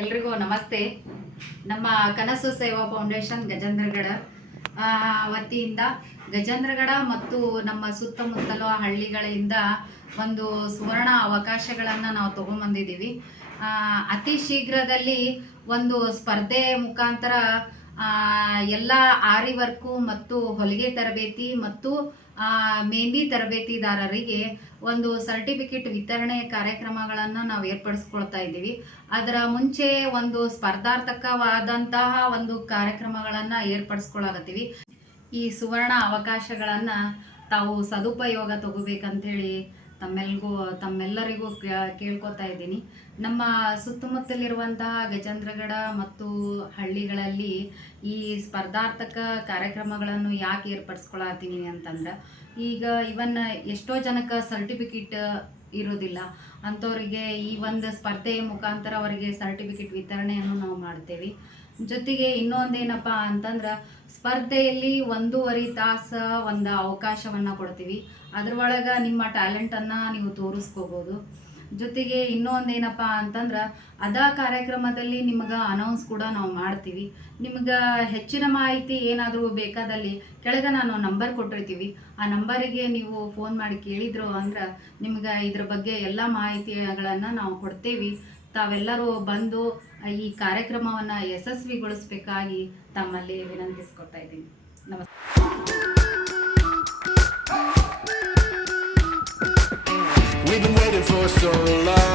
ಎಲ್ರಿಗೂ ನಮಸ್ತೆ. ನಮ್ಮ ಕನಸು ಸೇವಾ ಫೌಂಡೇಶನ್ ಗಜೇಂದ್ರಗಡ ವತಿಯಿಂದ ಗಜೇಂದ್ರಗಡ ಮತ್ತು ನಮ್ಮ ಸುತ್ತಮುತ್ತಲ ಹಳ್ಳಿಗಳಿಂದ ಒಂದು ಸುವರ್ಣ ಅವಕಾಶಗಳನ್ನು ನಾವು ತಗೊಂಡ್ಬಂದಿದ್ದೀವಿ. ಅತಿ ಶೀಘ್ರದಲ್ಲಿ ಒಂದು ಸ್ಪರ್ಧೆ ಮುಖಾಂತರ ಎಲ್ಲ ಆರಿ ವರ್ಕು ಮತ್ತು ಹೊಲಿಗೆ ತರಬೇತಿ ಮತ್ತು ಮೆಹಂದಿ ತರಬೇತಿದಾರರಿಗೆ ಒಂದು ಸರ್ಟಿಫಿಕೇಟ್ ವಿತರಣೆ ಕಾರ್ಯಕ್ರಮಗಳನ್ನು ನಾವು ಏರ್ಪಡಿಸ್ಕೊಳ್ತಾ ಇದ್ದೀವಿ. ಅದರ ಮುಂಚೆ ಒಂದು ಸ್ಪರ್ಧಾರ್ಥಕವಾದಂತಹ ಒಂದು ಕಾರ್ಯಕ್ರಮಗಳನ್ನು ಏರ್ಪಡಿಸ್ಕೊಳ್ಳಾಗತ್ತೀವಿ. ಈ ಸುವರ್ಣ ಅವಕಾಶಗಳನ್ನು ತಾವು ಸದುಪಯೋಗ ತಗೋಬೇಕಂತೇಳಿ ತಮ್ಮೆಲ್ಲರಿಗೂ ಕೇಳ್ಕೊತಾ ಇದ್ದೀನಿ. ನಮ್ಮ ಸುತ್ತಮುತ್ತಲಿರುವಂತಹ ಗಜೇಂದ್ರಗಡ ಮತ್ತು ಹಳ್ಳಿಗಳಲ್ಲಿ ಈ ಸ್ಪರ್ಧಾರ್ಥಕ ಕಾರ್ಯಕ್ರಮಗಳನ್ನು ಯಾಕೆ ಏರ್ಪಡಿಸ್ಕೊಳತ್ತೀನಿ ಅಂತಂದ್ರೆ, ಈಗ ಎಷ್ಟೋ ಜನಕ್ಕೆ ಸರ್ಟಿಫಿಕೇಟ್ ಇರೋದಿಲ್ಲ. ಅಂಥವರಿಗೆ ಈ ಒಂದು ಸ್ಪರ್ಧೆಯ ಮುಖಾಂತರ ಅವರಿಗೆ ಸರ್ಟಿಫಿಕೇಟ್ ವಿತರಣೆಯನ್ನು ನಾವು ಮಾಡ್ತೇವೆ. ಜೊತೆಗೆ ಇನ್ನೊಂದೇನಪ್ಪ ಅಂತಂದ್ರೆ, ಸ್ಪರ್ಧೆಯಲ್ಲಿ 1.5 ತಾಸು ಒಂದು ಅವಕಾಶವನ್ನು ಕೊಡ್ತೀವಿ. ಅದ್ರೊಳಗೆ ನಿಮ್ಮ ಟ್ಯಾಲೆಂಟನ್ನು ನೀವು ತೋರಿಸ್ಕೋಬೋದು. ಜೊತೆಗೆ ಇನ್ನೊಂದೇನಪ್ಪ ಅಂತಂದ್ರೆ, ಕಾರ್ಯಕ್ರಮದಲ್ಲಿ ನಿಮ್ಗೆ ಅನೌನ್ಸ್ ಕೂಡ ನಾವು ಮಾಡ್ತೀವಿ. ನಿಮ್ಗೆ ಹೆಚ್ಚಿನ ಮಾಹಿತಿ ಏನಾದರೂ ಬೇಕಾದಲ್ಲಿ ಕೆಳಗೆ ನಾನು ನಂಬರ್ ಕೊಟ್ಟಿರ್ತೀವಿ. ಆ ನಂಬರಿಗೆ ನೀವು ಫೋನ್ ಮಾಡಿ ಕೇಳಿದ್ರು ಅಂದ್ರೆ ನಿಮ್ಗೆ ಇದ್ರ ಬಗ್ಗೆ ಎಲ್ಲ ಮಾಹಿತಿಗಳನ್ನು ನಾವು ಕೊಡ್ತೇವೆ. ತಾವೆಲ್ಲರೂ ಬಂದು ಈ ಕಾರ್ಯಕ್ರಮವನ್ನು ಯಶಸ್ವಿಗೊಳಿಸಬೇಕಾಗಿ ತಮ್ಮಲ್ಲಿ ವಿನಂತಿಸ್ಕೊತಾ ಇದ್ದೀನಿ. ನಮಸ್ತೆ. We've been waiting for so long.